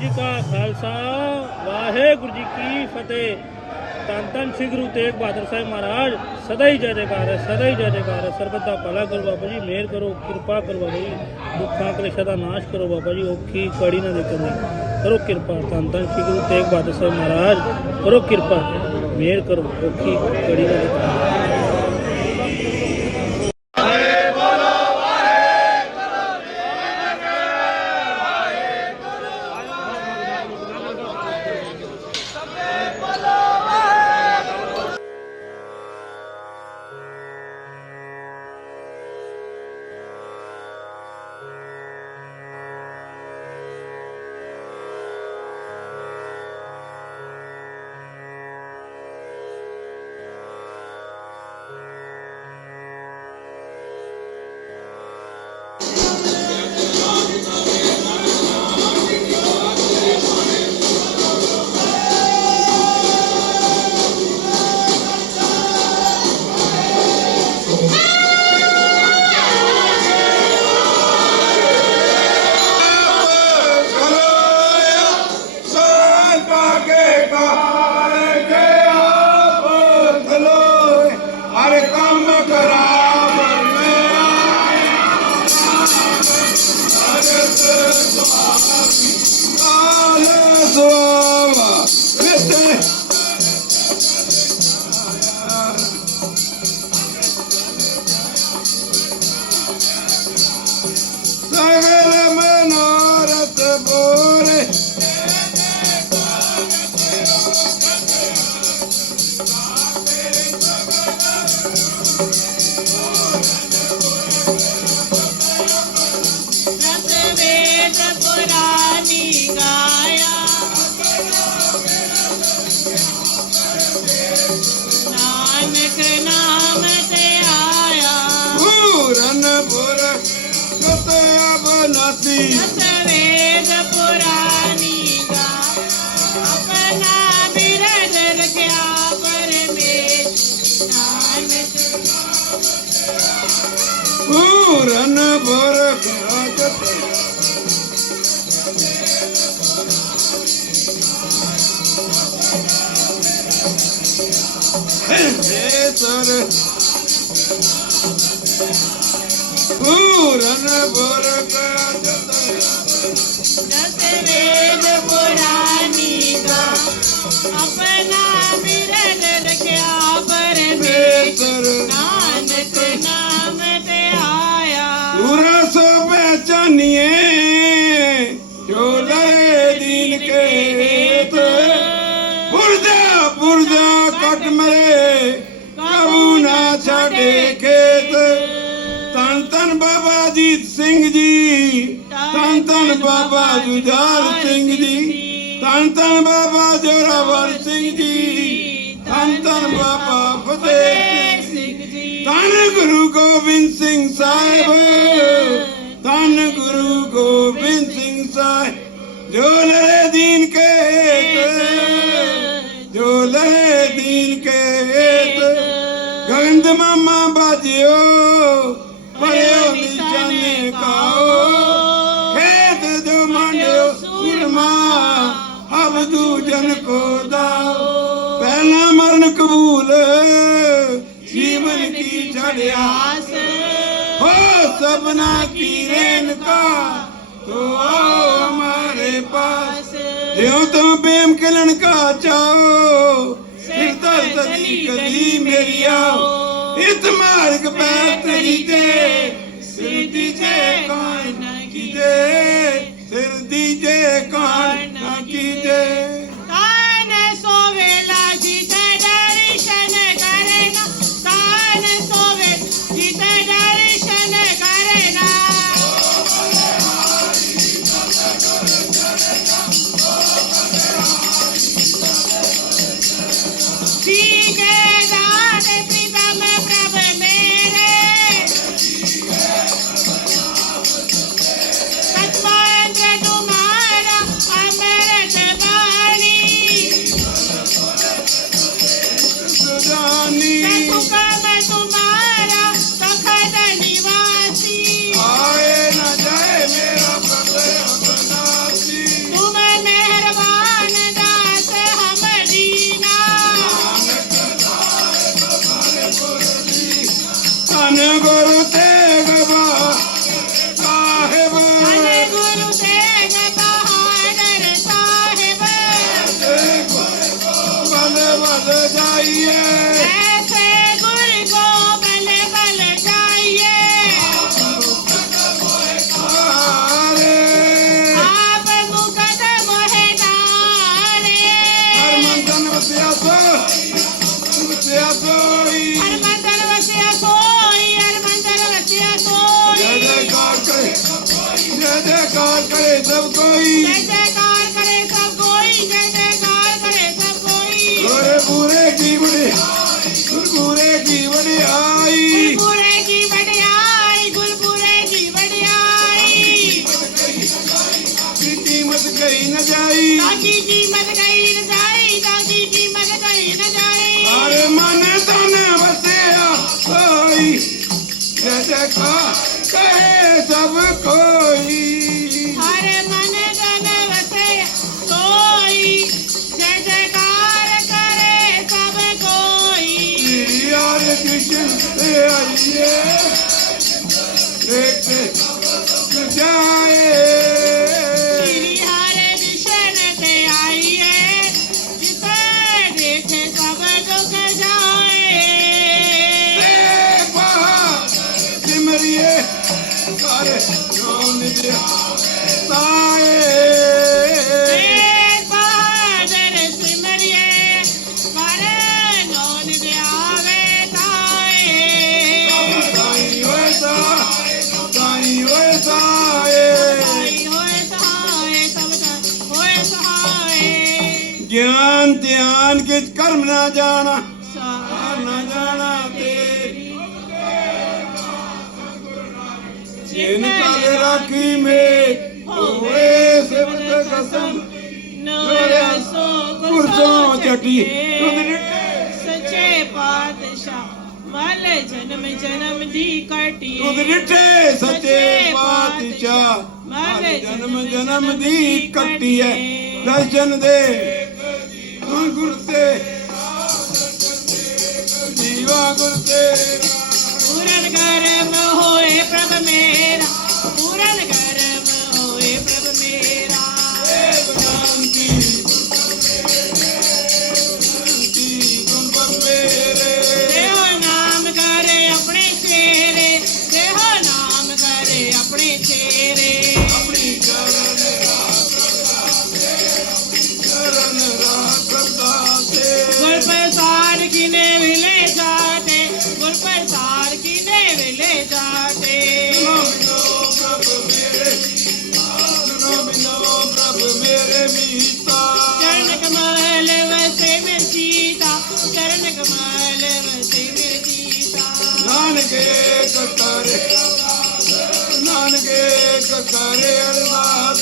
ਜੀ ਕਾ ਖਾਲਸਾ, ਵਾਹਿਗੁਰੂ ਜੀ ਕੀ ਫਤਿਹ। ਧੰਨ ਧੰਨ ਸ੍ਰੀ ਗੁਰੂ ਤੇਗ ਬਹਾਦਰ ਸਾਹਿਬ ਮਹਾਰਾਜ, ਸਦਾ ਹੀ ਜੈ ਜੈਕਾਰ ਹੈ, ਸਦਾ ਹੀ ਜੈ ਜੈਕਾਰ ਹੈ। ਸਰਬਤ ਦਾ ਭਲਾ ਕਰੋ ਬਾਬਾ ਜੀ, ਮਿਹਰ ਕਰੋ, ਕਿਰਪਾ ਕਰੋ ਬਾਬਾ ਜੀ। ਦੁੱਖਾਂ, ਕਲੇਸ਼ਾਂ ਦਾ ਨਾਸ਼ ਕਰੋ ਬਾਬਾ ਜੀ, ਔਖੀ ਕੜੀ ਨਾ ਦੇਖਣ ਦੀ ਕਰੋ ਕਿਰਪਾ, ਧੰਨ ਧੰਨ ਸ੍ਰੀ ਗੁਰੂ ਤੇਗ ਬਹਾਦਰ ਸਾਹਿਬ ਮਹਾਰਾਜ, ਕਰੋ ਕਿਰਪਾ, ਮਿਹਰ ਕਰੋ, ਔਖੀ ਕੜੀ ਨਾ ਦੇਖਣ ਦੀ ਪੂਰਨ ਬੁਰਕ ਦਸ ਵੇਦ ਪੁਰਾਣੀ ਦਾ ਆਪਣਾ ਮਿਰਨ ਰਖਿਆ ਪਰਮੇਸ਼ਰ। ਨਾਨਕ ਨਾਮ ਤੇ ਆਇਆ। ਪੂਰਾ ਸੋ ਪਹਿਚਾਨੀਏ ਜੋ ਲਰੇ ਦੀਨ ਕੇ ਹੇਤ। ਪੁਰਦਾ ਪੁਰਦਾ ਕਟ ਮਰੇ ਕਬੂ ਨਾ ਛੱਡੇ ਬਾਬਾ ਜੀਤ ਸਿੰਘ ਜੀ। ਤਨ ਤਨ ਬਾਬਾ ਜੁਝਾਰ ਸਿੰਘ ਜੀ। ਤਨ ਤਨ ਬਾਬਾ ਜੋਰਾਵਰ ਸਿੰਘ ਜੀ। ਤਨ ਤਨ ਬਾਬਾ ਫਤਿਹ ਸਿੰਘ ਜੀ। ਧੰਨ ਗੁਰੂ ਗੋਬਿੰਦ ਸਿੰਘ ਸਾਹਿਬ। ਨਿਆਸ ਹੋ ਸਭਨਾ ਕੀ ਰੇਨ ਕਾ ਤੋ ਆਓ ਹਮਾਰੇ ਪਾਸ। ਜਿਉ ਤੋ ਬੇਮ ਕਲਣ ਕਾ ਚਾਓ, ਸਿਰ ਤਰ ਤਲੀ ਕਲੀ ਮੇਰੀ ਆਓ। ਇਤ ਮਾਰਗ ਪੈ ਤਰੀ ਤੇ, ਸਿਰ ਦੀ ਜੇ ਕਾਣ ਨਾ ਕੀਜੇ ਸਿਰ ਦੀ ਜੇ ਕਾਣ ਨਾ ਕੀਜੇ Oh. yeah, yeah. ਸ਼ਰਮ ਨਾ ਜਾਣਾ। ਸਾਰ ਨਾ ਜਾਣਾ ਤੇਰੀ ਜਿਨ ਕਰ ਰਾਖੀ ਮੇ ਹੋਵੇ ਸਿਵਤ ਕਸਮ। ਨਰੇ ਸੋ ਗੁਰਸੋ ਚਟੀ ਸੱਚੇ ਪਾਤਸ਼ਾਹ ਮਾਲੇ ਜਨਮ ਜਨਮ ਦੀ ਕਟੀ। ਤੁਧ ਰਿੱਠੇ ਸੱਚੇ ਪਾਤਸ਼ਾਹ ਮਾਲੇ ਜਨਮ ਜਨਮ ਦੀ ਕਟੀ ਹੈ। ਦਰਸ਼ਨ ਦੇ ਗੁਰ ਤੇ ਸੇਵਾ ਗੁਰ ਤੇਰਾ। ਪੂਰਨ ਕਰਮ ਹੋਏ ਪ੍ਰਭ ਮੇਰਾ ਪੂਰਨ ਕਰਮ ਹੋਏ ਪ੍ਰਭ ਮੇਰਾ। ਸੇਵ ਨਾਮ ਕੀ ਦੇਹੋ ਨਾਮ ਕਰੇ ਆਪਣੇ ਚੇਰੇ ਦੇਹੋ ਨਾਮ ਕਰੇ ਆਪਣੇ ਚੇਰੇ। ਆਪਣੀ ਕਰ ਨਾਨਕੇ ਕਟਾਰੇ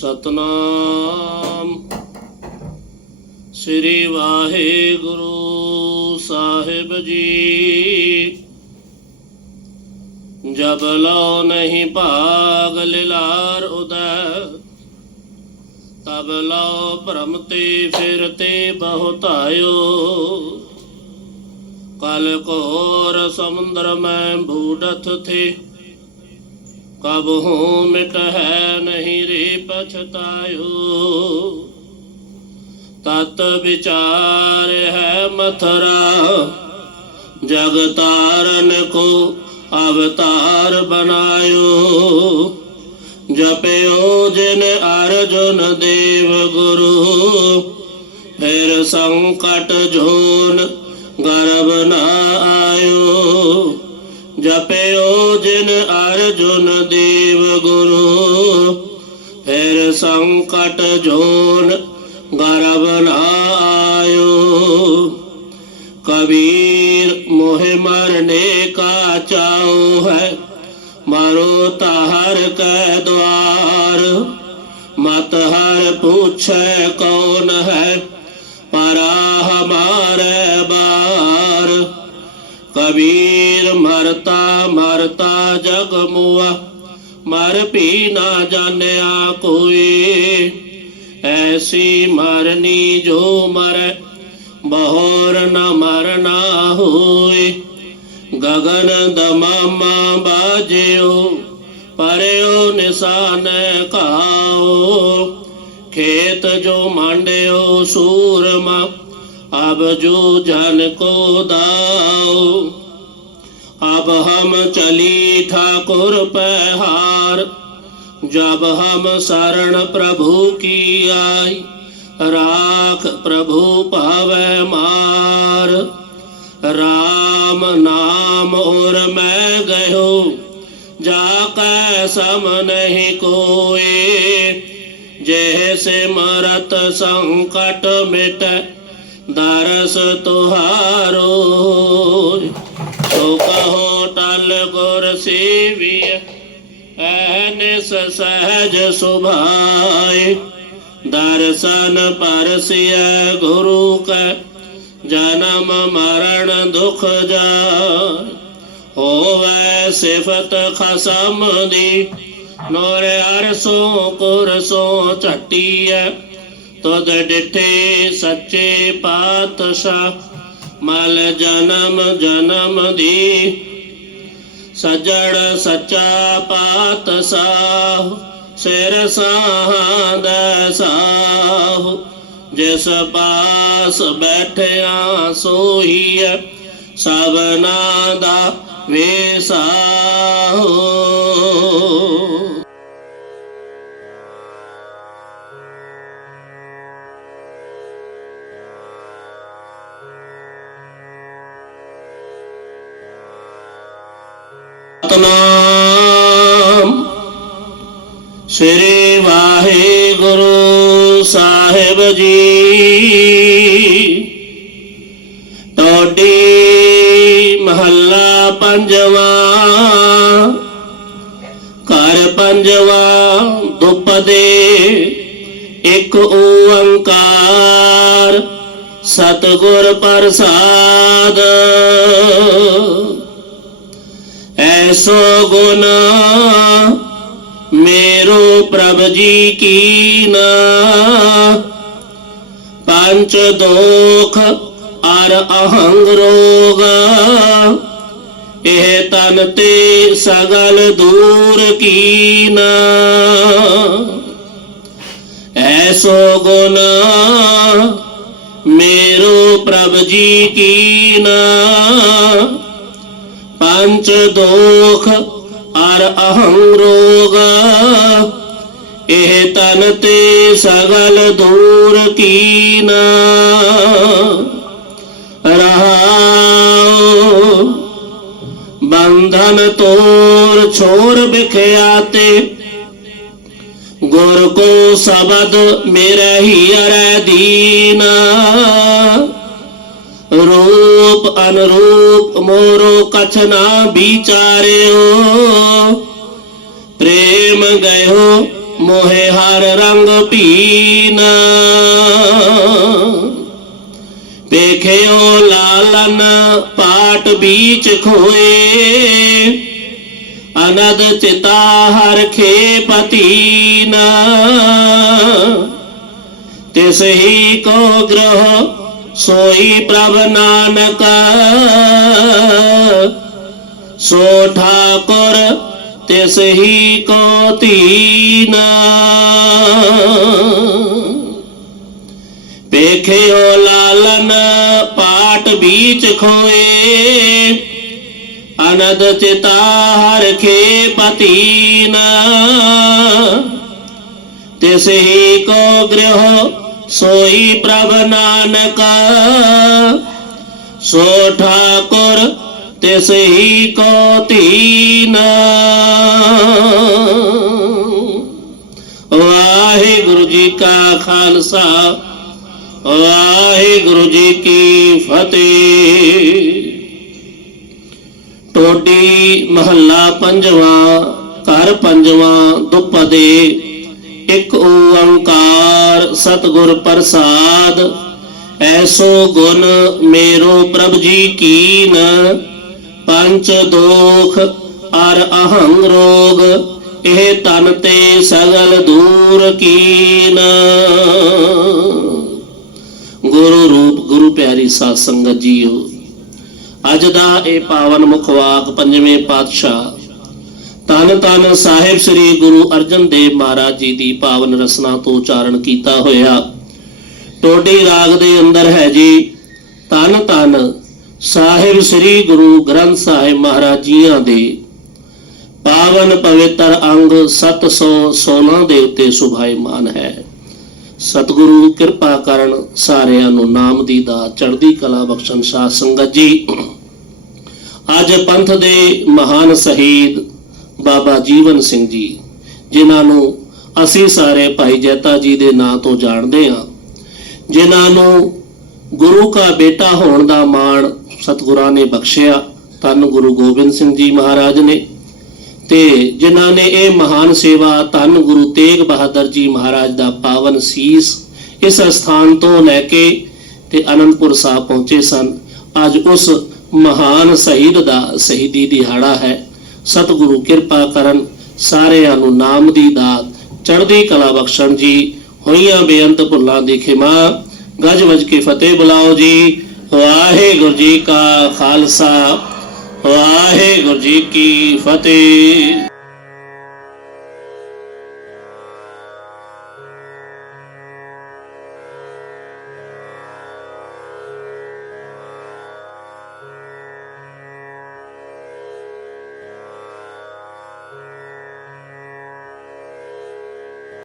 ਸਤਨਾਮ। ਸ੍ਰੀ ਵਾਹਿਗੁਰੂ ਸਾਹਿਬ ਜੀ। ਜਬ ਲੋ ਨਹੀਂ ਭਾਗ ਲਿਲਾਰ ਉਦੈ, ਤਬ ਲੋ ਭ੍ਰਮ ਤੇ ਫਿਰਤੇ ਬਹੁਤਾਇਓ ਕਲ ਕੋਰ ਸਮੁੰਦਰ ਮੈਂ ਭੂਡਥ ਥੇ ਕਬ ਹੂੰ ਮਿਟ ਹੈ ਨਹੀਂ ਰੇ ਪਛਤਾਇਓ। ਤਤ ਵਿਚਾਰ ਹੈ ਮਥਰਾ, ਜਗ ਤਾਰਨ ਕੋ ਅਵਤਾਰ ਬਨਾਇਓ ਜਪਿਓ ਜਿਨ ਅਰਜੁਨ ਦੇਵ ਗੁਰੂ, ਫਿਰ ਸੰਕਟ ਜੋਨ ਗਰਬ ਸੰਕਟ ਜੋਨ ਗਰਬ ਨਾ ਆਇਓ। ਕਬੀਰ ਮੋਹਿ ਮਰਨੇ ਕਾ ਚਾਉ ਹੈ, ਮਾਰੋ ਤਾਹਰ ਕੈ ਦਵਾਰ ਮਤ ਹਰ ਪੁੱਛੈ ਕੌਣ ਹੈ ਪਰਾ ਹਮਾਰੇ ਬਾਰ। ਕਬੀਰ ਮਰਤਾ ਮਰਤਾ ਜਗ ਮੁਆ ਮਰ ਭੀ ਨਾ ਜਾਣਿਆ ਕੋਈ ਐਸੀ ਮਰਨੀ ਜੋ ਮਰੈ, ਬਹੋਰ ਨ ਮਰਨਾ ਹੋਏ। ਗਗਨ ਦਮਾਮਾ ਬਾਜਿਓ, ਪਰਿਓ ਨਿਸ਼ਾਨ ਕਾਓ ਖੇਤ ਜੋ ਮੰਡਿਓ ਸੂਰਮਾ, ਅਬ ਜੋ ਜਨ ਕੋ ਦਾਓ। अब हम चली ठाकुर पहार, जब हम शरण प्रभु की आई, राख प्रभु पावे मार। राम नाम और मैं गयो, जाकै सम नहीं कोई जैसे मरत संकट मिट, दरस तुहारो। ਜੋ ਕਹੋ ਤਲ ਗੁਰ ਸੇਵੀਐ, ਐਨਿਸ ਸਹਜ ਸੁਭਾਈ ਦਰਸ਼ਨ ਪਰਸਿਐ ਗੁਰੂ ਕੈ, ਜਨਮ ਮਰਨ ਦੁਖ ਜਾਇ ਹੋਵੇ ਸਿਫਤ ਖਸਮ ਦੀ, ਨੋਰ ਅਰਸੋ ਕੁਰਸੋ ਝਟੀਐ। ਤਦ ਡਿਠੇ ਸੱਚੇ ਪਾਤਸ਼ਾਹ ਮਲ ਜਨਮ ਜਨਮ ਦੀ। ਸਜਣ ਸੱਚਾ ਪਾਤ ਸਾਹ, ਸਿਰ ਸਾਹਦ ਸਾਹ। ਜਿਸ ਪਾਸ ਬੈਠਿਆ ਸੋਹੀਐ ਸਭਨਾ ਦਾ ਵੇਸਾਹੋ ਸ੍ਰੀ ਵਾਹਿਗੁਰੂ ਸਾਹਿਬ ਜੀ। ਟੋਡੀ ਮਹੱਲਾ ਪੰਜਵਾ, ਘਰ ਪੰਜਵਾ ਦੁਪਦੇ ਇੱਕ ਓੰਕਾਰ, ਸਤਗੁਰ ਪ੍ਰਸਾਦ। ਐਸੋ ਗੁਨਾ मेरो प्रभ जी की न पंच दोख अर अहंग रोग ਇਹ ਤਨ ਤੇ ਸਗਲ ਦੂਰ ਕੀਨਾ ਐਸੋ ਗੁਣ ਮੇਰੋ ਪ੍ਰਭ ਜੀ ਕੀਨਾ ਪੰਚ ਦੋਖ ਅਰ ਅਹੰ ਰੋਗ। ਇਹ ਤਨ ਤੇ ਸਗਲ ਦੂਰ ਕੀਨਾ। ਰਹਾਉ, ਬੰਧਨ ਤੋਰ ਛੋਰ ਬਿਖਿਆਤੇ ਗੁਰ ਕੋ ਸ਼ਬਦ ਮੇਰੇ ਹੀ ਹੀਰੇ ਦੀਨਾ। ਰੂਪ ਅਨਰੂਪ ਮੋਰੋ ਕਛ ਨਾ ਵਿਚਾਰਿਓ। ਪ੍ਰੇਮ ਗਇਓ ਮੋਹਿ ਹਰ ਰੰਗ ਪੀਨਾ। ਦੇਖਿਓ ਲਾਲਨ ਪਾਟ ਬੀਚ ਖੋਏ। ਅਨਦ ਚਿਤਾ ਹਰ ਖੇ ਪਤੀਨਾ ਤਿਸ ਹੀ ਕੋ ਗ੍ਰਹ ਸੋਈ ਪ੍ਰਭ ਨਾਨਕ, ਸੋ ਠਾਕੁਰ ਤਿਸ ਹੀ ਕੋ ਤੀਨਾ। ਵੇਖਿਓ ਲਾਲਨ ਪਾਟ ਬੀਚ ਖੋਏ, ਅਨਦ ਚਿਤਾ ਹਰ ਖੇ ਪਤੀਨਾ। ਤਿਸ ਹੀ ਕੋ ਗ੍ਰਹ ਸੋਈ ਪ੍ਰਭ ਨਾਨਕ, ਸੋ ਠਾਕੁਰ ਤਿਸ ਹੀ ਕੋ ਧੀਨ। ਵਾਹਿਗੁਰੂ ਜੀ ਕਾ ਖਾਲਸਾ, ਵਾਹਿਗੁਰੂ ਜੀ ਕੀ ਫਤਿਹ। ਟੋਡੀ ਮਹੱਲਾ ਪੰਜਵਾਂ, ਘਰ ਪੰਜਵਾਂ, ਦੁਪਦੇ ਇੱਕ ਓੰਕਾਰ ਸਤਿਗੁਰ ਪ੍ਰਸਾਦ, ਐਸੋ ਗੁਣ ਮੇਰੋ ਪ੍ਰਭ ਜੀ ਕੀਨ ਪੰਚ ਦੋਖ ਅਰ ਅਹੰਗ ਰੋਗ, ਇਹ ਤਨ ਤੇ ਸਗਲ ਦੂਰ ਕੀਨ। ਗੁਰੂ ਰੂਪ, ਗੁਰੂ ਪਿਆਰੀ ਸਾਧ ਸੰਗਤ ਜੀਓ, ਅੱਜ ਦਾ ਇਹ ਪਾਵਨ ਮੁਖਵਾਕ ਪੰਜਵੇਂ ਪਾਤਸ਼ਾਹ ਤਨ ਤਨ ਸਾਹਿਬ ਸ੍ਰੀ ਗੁਰੂ ਅਰਜਨ ਦੇਵ ਮਹਾਰਾਜ ਜੀ ਦੀ ਪਾਵਨ ਰਸਨਾ ਤੋਂ ਉਚਾਰਨ ਕੀਤਾ ਹੋਇਆ। ਟੋਡੀ ਰਾਗ ਦੇ ਅੰਦਰ ਹੈ ਜੀ ਤਨ ਤਨ ਸਾਹਿਬ ਸ੍ਰੀ ਗੁਰੂ ਗ੍ਰੰਥ ਸਾਹਿਬ ਮਹਾਰਾਜ ਜੀਆਂ ਦੇ। ਪਾਵਨ ਪਵਿੱਤਰ ਅੰਗ 716 ਦੇ ਉੱਤੇ ਸੁਭਾਈਮਾਨ ਹੈ। ਸਤਿਗੁਰੂ ਕਿਰਪਾ ਕਰਨ ਸਾਰਿਆਂ ਨੂੰ ਨਾਮ ਦੀ ਦਾ ਚੜ੍ਹਦੀ ਕਲਾ ਬਖਸ਼ਣ ਸਾਧ ਸੰਗਤ ਜੀ। ਅੱਜ ਪੰਥ ਦੇ ਮਹਾਨ ਸ਼ਹੀਦ ਬਾਬਾ ਜੀਵਨ ਸਿੰਘ ਜੀ, ਜਿਨ੍ਹਾਂ ਨੂੰ ਅਸੀਂ ਸਾਰੇ ਭਾਈ ਜੈਤਾ ਜੀ ਦੇ ਨਾਂ ਤੋਂ ਜਾਣਦੇ ਹਾਂ, ਜਿਨ੍ਹਾਂ ਨੂੰ ਗੁਰੂ ਕਾ ਬੇਟਾ ਹੋਣ ਦਾ ਮਾਣ ਸਤਿਗੁਰਾਂ ਨੇ ਬਖਸ਼ਿਆ, ਧੰਨ ਗੁਰੂ ਗੋਬਿੰਦ ਸਿੰਘ ਜੀ ਮਹਾਰਾਜ ਨੇ, ਤੇ ਜਿਨ੍ਹਾਂ ਨੇ ਇਹ ਮਹਾਨ ਸੇਵਾ ਧੰਨ ਗੁਰੂ ਤੇਗ ਬਹਾਦਰ ਜੀ ਮਹਾਰਾਜ ਦਾ ਪਾਵਨ ਸੀਸ ਇਸ ਸਥਾਨ ਤੋਂ ਲੈ ਕੇ ਤੇ ਅਨੰਦਪੁਰ ਸਾਹਿਬ ਪਹੁੰਚੇ ਸਨ, ਅੱਜ ਉਸ ਮਹਾਨ ਸ਼ਹੀਦ ਦਾ ਸ਼ਹੀਦੀ ਦਿਹਾੜਾ ਹੈ। ਸਤਿਗੁਰੂ ਕਿਰਪਾ ਕਰਨ ਸਾਰਿਆਂ ਨੂੰ ਨਾਮ ਦੀ ਦਾਤ, ਚੜ੍ਹਦੀ ਕਲਾ ਬਖਸ਼ਣ ਜੀ। ਹੋਈਆਂ ਬੇਅੰਤ ਭੁੱਲਾਂ ਦੀ ਖਿਮਾ, ਗੱਜ ਵੱਜ ਕੇ ਫਤਿਹ ਬੁਲਾਓ ਜੀ। ਵਾਹਿਗੁਰੂ ਜੀ ਕਾ ਖਾਲਸਾ, ਵਾਹਿਗੁਰੂ ਜੀ ਕੀ ਫਤਿਹ।